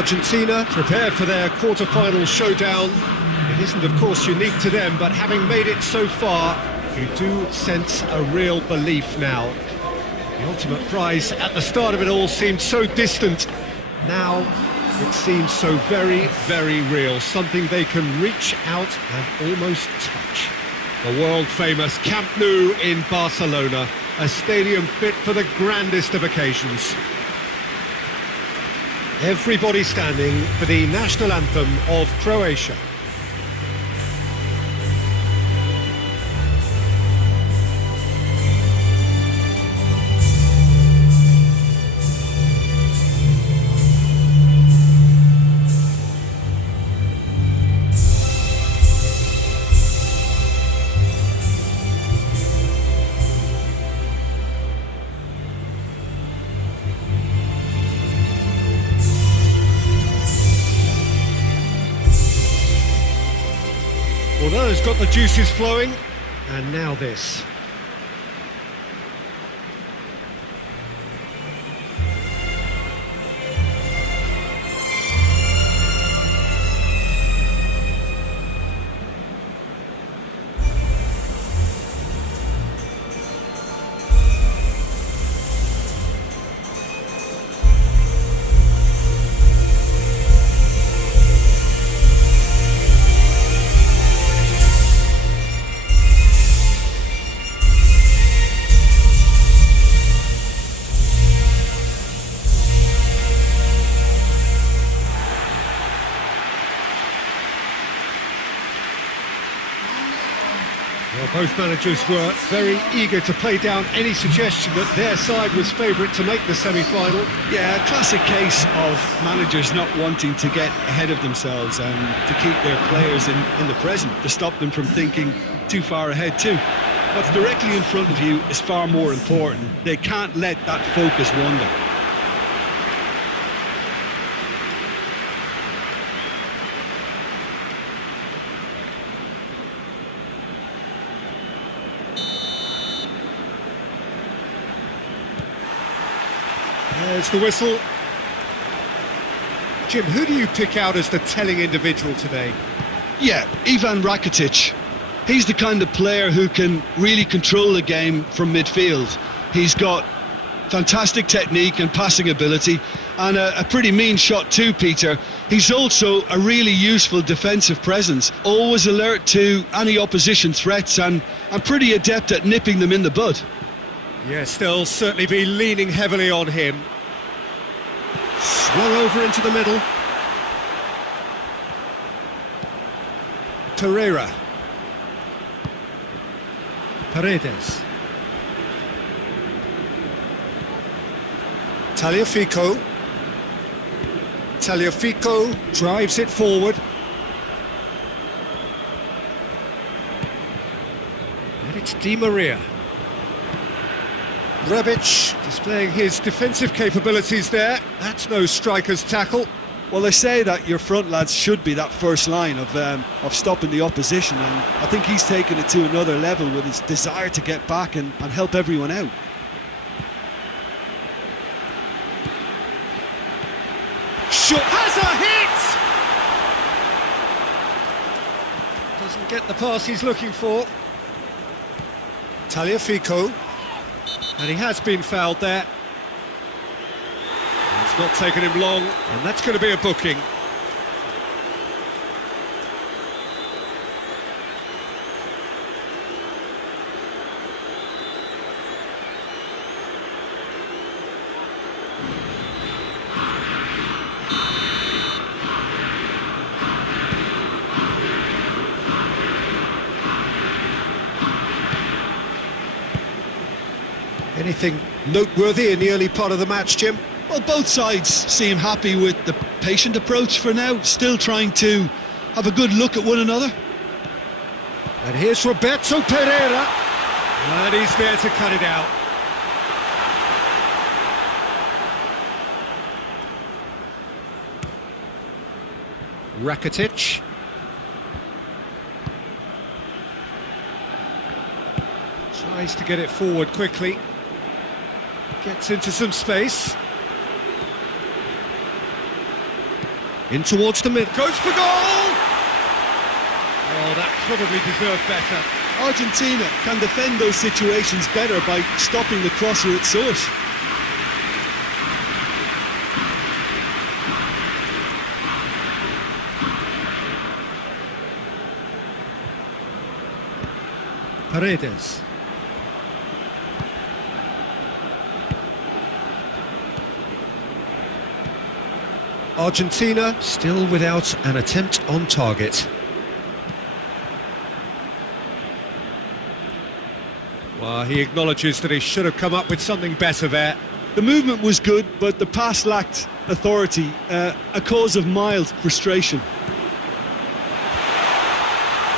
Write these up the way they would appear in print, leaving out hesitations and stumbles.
Argentina prepare for their quarter-final showdown. It isn't, of course, unique to them, but having made it so far, you do sense a real belief now. The ultimate prize at the start of it all seemed so distant. Now, it seems so very, very real, something they can reach out and almost touch. The world-famous Camp Nou in Barcelona, a stadium fit for the grandest of occasions. Everybody standing for the national anthem of Croatia. Well, those got the juices flowing, and now this. Well, both managers were very eager to play down any suggestion that their side was favourite to make the semi-final. Yeah, a classic case of managers not wanting to get ahead of themselves and to keep their players in the present, to stop them from thinking too far ahead too. What's directly in front of you is far more important. They can't let that focus wander. There's the whistle. Jim, who do you pick out as the telling individual today? Yeah, Ivan Rakitic. He's the kind of player who can really control the game from midfield. He's got fantastic technique and passing ability, and a pretty mean shot too, Peter. He's also a really useful defensive presence, always alert to any opposition threats and pretty adept at nipping them in the bud. Yes, they'll certainly be leaning heavily on him. Swung over into the middle. Torreira. Paredes. Tagliafico. Tagliafico drives it forward. And it's Di Maria. Rebic displaying his defensive capabilities there. That's no striker's tackle. Well, they say that your front lads should be that first line of stopping the opposition, and I think he's taken it to another level with his desire to get back and help everyone out. Shot has a hit! Doesn't get the pass he's looking for. Tagliafico. And he has been fouled there. It's not taken him long, and that's going to be a booking. Anything noteworthy in the early part of the match, Jim? Well, both sides seem happy with the patient approach for now, still trying to have a good look at one another. And here's Roberto Pereira, and he's there to cut it out. Rakitic. Tries to get it forward quickly. Gets into some space. In towards the mid, goes for goal! Oh, that probably deserved better. Argentina can defend those situations better by stopping the crosser at source. Paredes. Argentina still without an attempt on target. Well, he acknowledges that he should have come up with something better there. The movement was good, but the pass lacked authority, a cause of mild frustration.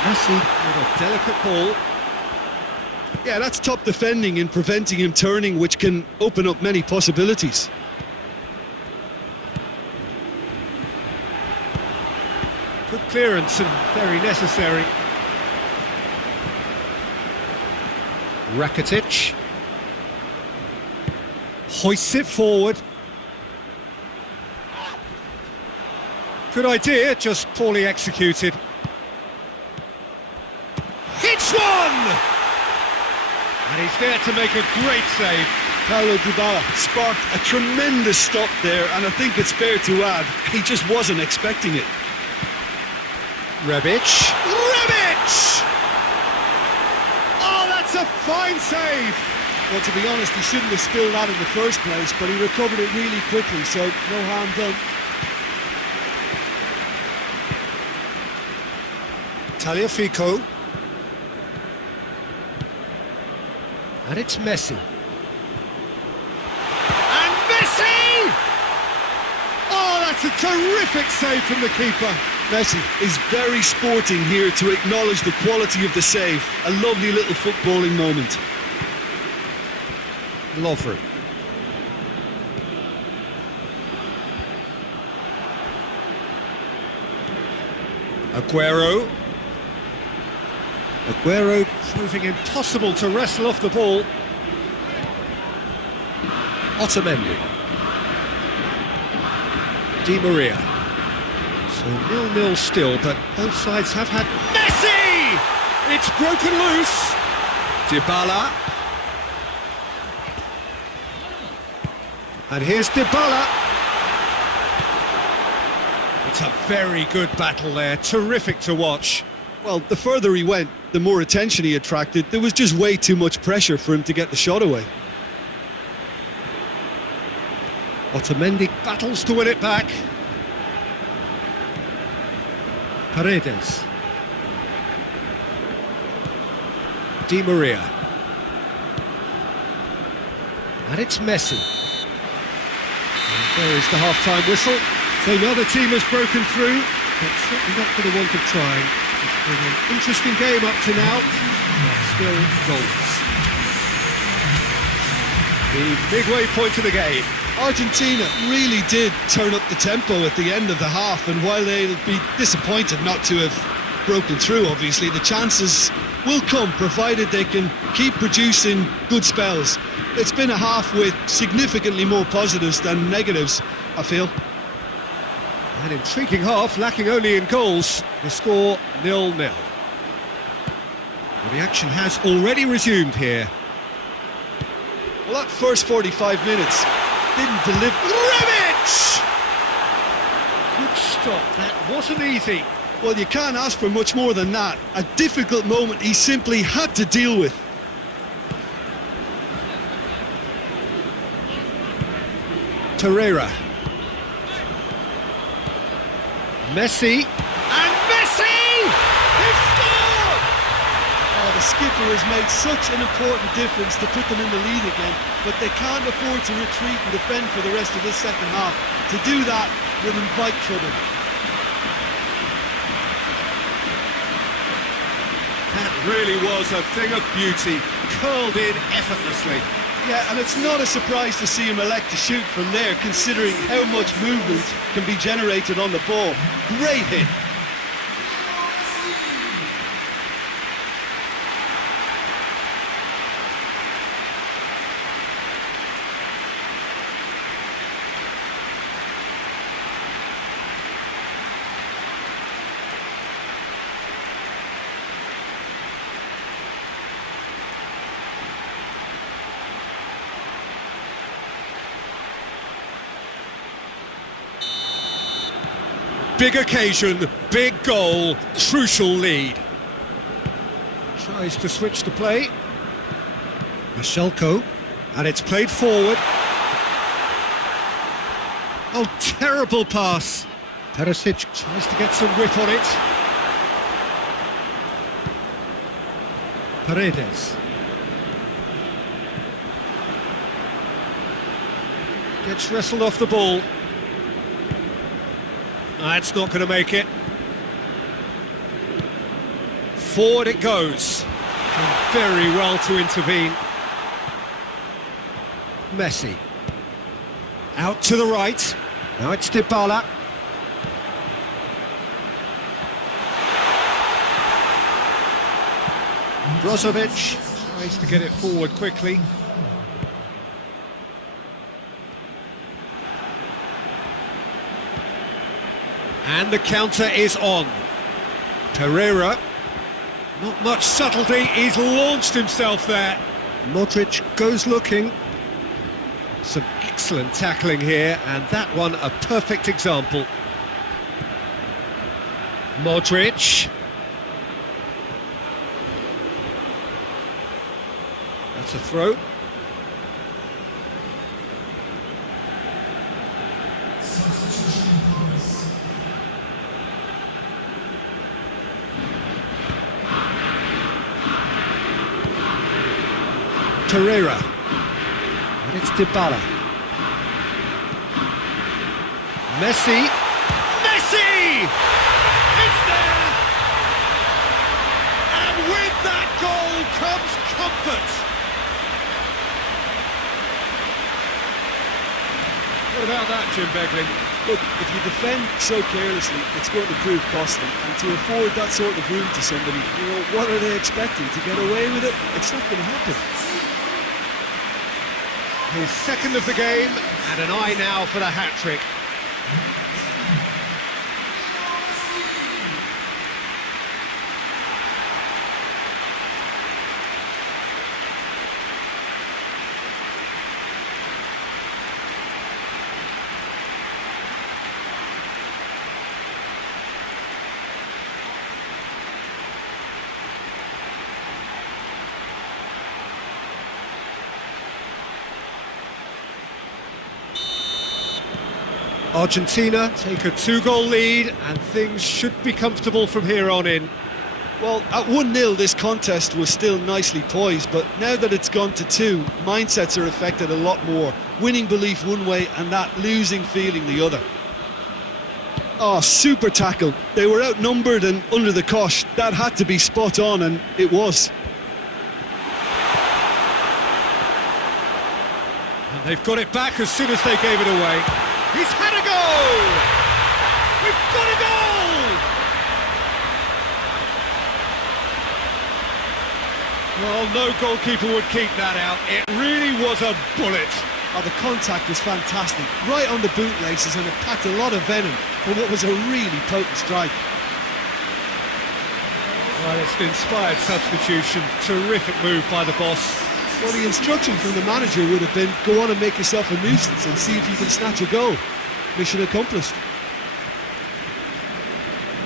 Messi with a delicate ball. Yeah, that's top defending in preventing him turning, which can open up many possibilities. Good clearance and very necessary. Rakitic hoists it forward. Good idea, just poorly executed. Hits one! And he's there to make a great save. Paulo Dybala sparked a tremendous stop there, and I think it's fair to add, he just wasn't expecting it. Rebic! Oh, that's a fine save! Well, to be honest, he shouldn't have spilled that in the first place, but he recovered it really quickly, so no harm done. Tagliafico. And it's Messi. And Messi! Oh, that's a terrific save from the keeper. Messi is very sporting here to acknowledge the quality of the save. A lovely little footballing moment. Lovren. Aguero proving impossible to wrestle off the ball. Otamendi. Di Maria. So 0-0 still, but both sides have had... Messi! It's broken loose. Dybala. And here's Dybala. It's a very good battle there, terrific to watch. Well, the further he went, the more attention he attracted. There was just way too much pressure for him to get the shot away. Otamendi battles to win it back. Paredes. Di Maria. And it's Messi. And there is the half-time whistle. So another team has broken through, but certainly not for the want of trying. It's been an interesting game up to now, but still goals. The midway point of the game. Argentina really did turn up the tempo at the end of the half, and while they'll be disappointed not to have broken through, obviously, the chances will come, provided they can keep producing good spells. It's been a half with significantly more positives than negatives, I feel. An intriguing half, lacking only in goals. The score 0-0. Well, the action has already resumed here. Well, that first 45 minutes didn't deliver. Rebic! Good stop, that wasn't easy. Well, you can't ask for much more than that. A difficult moment he simply had to deal with. Torreira. Messi. And Messi! He scored! Oh, the skipper has made such an important difference to put them in the lead again, but they can't afford to retreat and defend for the rest of this second half. To do that would invite trouble. That really was a thing of beauty, curled in effortlessly. Yeah, and it's not a surprise to see him elect to shoot from there, considering how much movement can be generated on the ball. Great hit. Big occasion, big goal, crucial lead. Tries to switch the play. Michelko, and it's played forward. Oh, terrible pass. Perisic tries to get some whip on it. Paredes. Gets wrestled off the ball. That's not going to make it. Forward it goes. Done very well to intervene. Messi. Out to the right. Now it's Dybala. Brozovic tries to get it forward quickly. And the counter is on. Pereira. Not much subtlety, he's launched himself there. Modric goes looking. Some excellent tackling here, and that one a perfect example. Modric. That's a throw. Pereira. And it's Dybala. Messi. Messi! It's there! And with that goal comes comfort. What about that, Jim Beglin? Look, if you defend so carelessly, it's going to prove costly. And to afford that sort of room to somebody, what are they expecting? To get away with it? It's not going to happen. His second of the game, and an eye now for the hat-trick. Argentina take a 2-goal lead, and things should be comfortable from here on in. Well, at 1-0 this contest was still nicely poised, but now that it's gone to 2, mindsets are affected a lot more. Winning belief one way and that losing feeling the other. Oh, super tackle. They were outnumbered and under the cosh. That had to be spot on, and it was. And they've got it back as soon as they gave it away. He's had a goal! We've got a goal! Well, no goalkeeper would keep that out. It really was a bullet. Oh, the contact was fantastic. Right on the bootlaces, and it packed a lot of venom for what was a really potent strike. Well, it's an inspired substitution. Terrific move by the boss. Well, the instruction from the manager would have been, go on and make yourself a nuisance and see if you can snatch a goal. Mission accomplished.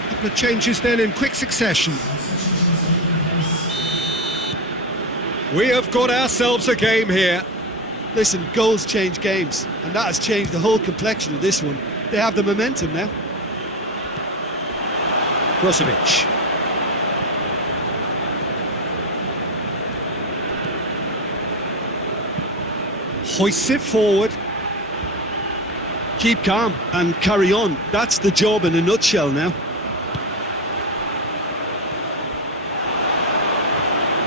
A couple of changes then in quick succession. We have got ourselves a game here. Listen, goals change games, and that has changed the whole complexion of this one. They have the momentum now. Brozovic. Hoists it forward. Keep calm and carry on. That's the job in a nutshell now.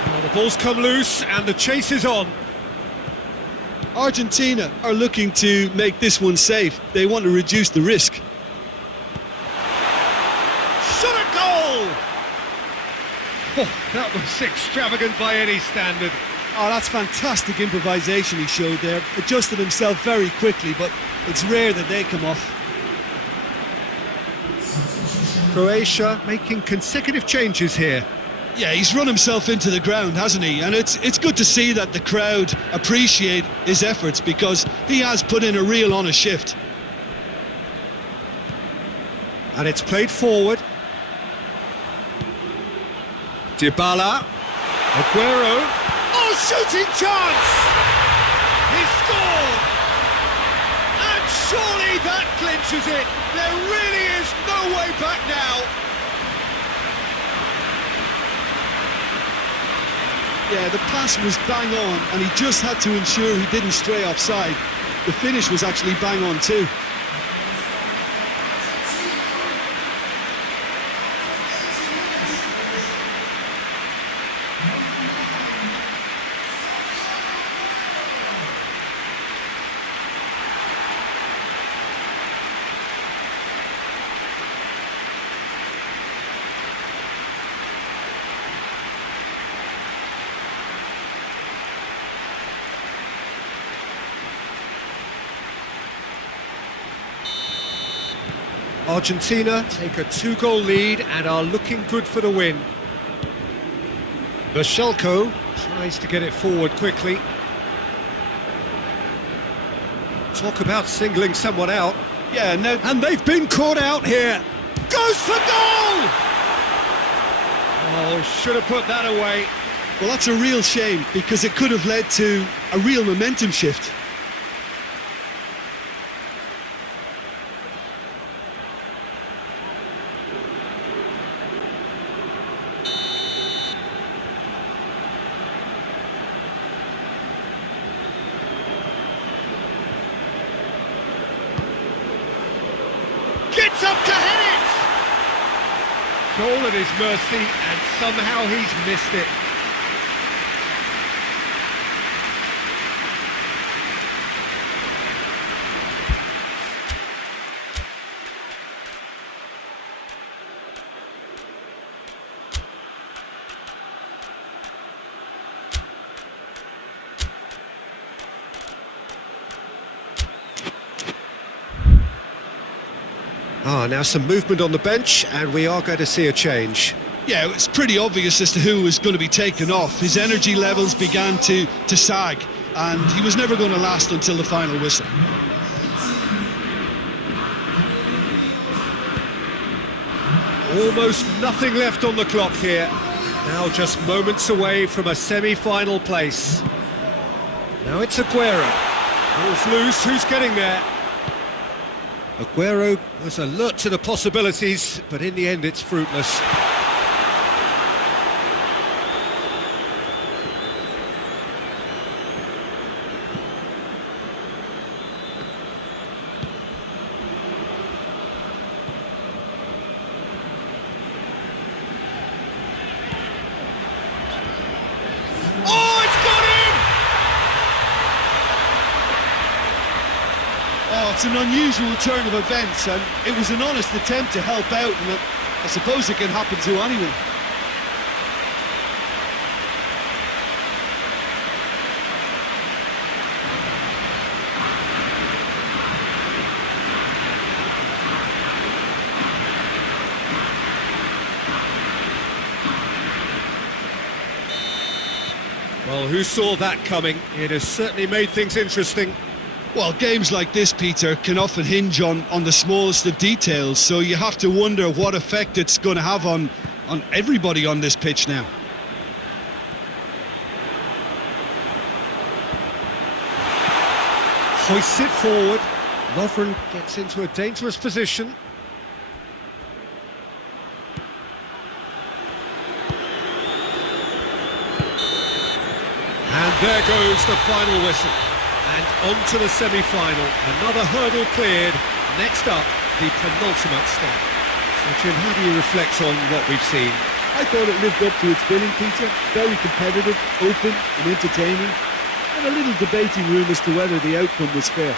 Well, the ball's come loose and the chase is on. Argentina are looking to make this one safe. They want to reduce the risk. Shot a goal! Oh, that was extravagant by any standard. Oh, that's fantastic improvisation he showed there. Adjusted himself very quickly, but it's rare that they come off. Croatia making consecutive changes here. Yeah, he's run himself into the ground, hasn't he? And it's good to see that the crowd appreciate his efforts, because he has put in a real honest shift. And it's played forward. Dybala. Aguero. Oh, shooting chance! He scored! And surely that clinches it. There really is no way back now. Yeah, the pass was bang on, and he just had to ensure he didn't stray offside. The finish was actually bang on too. Argentina take a 2-goal lead and are looking good for the win. Bashelko tries to get it forward quickly. Talk about singling someone out. Yeah, no, And they've been caught out here. Goes for goal! Oh, should have put that away. well, that's a real shame, because it could have led to a real momentum shift. Gets up to head it! Goal at his mercy, and somehow he's missed it. Now some movement on the bench, and we are going to see a change. Yeah, it's pretty obvious as to who was going to be taken off. His energy levels began to sag, and he was never going to last until the final whistle. Almost nothing left on the clock here. Now just moments away from a semi-final place. Now it's Aguero. Ball's loose, who's getting there? Aguero was alert to the possibilities, but in the end it's fruitless. Oh, it's got him! Oh, it's an unusual turn of events, and it was an honest attempt to help out, and I suppose it can happen to anyone. Well, who saw that coming? It has certainly made things interesting. Well, games like this, Peter, can often hinge on the smallest of details, so you have to wonder what effect it's going to have on everybody on this pitch now. Hoists it forward. Lovren gets into a dangerous position. And there goes the final whistle. And on to the semi-final. Another hurdle cleared. Next up, the penultimate step. So, Jim, how do you reflect on what we've seen? I thought it lived up to its billing, Peter. Very competitive, open and entertaining. And a little debating room as to whether the outcome was fair.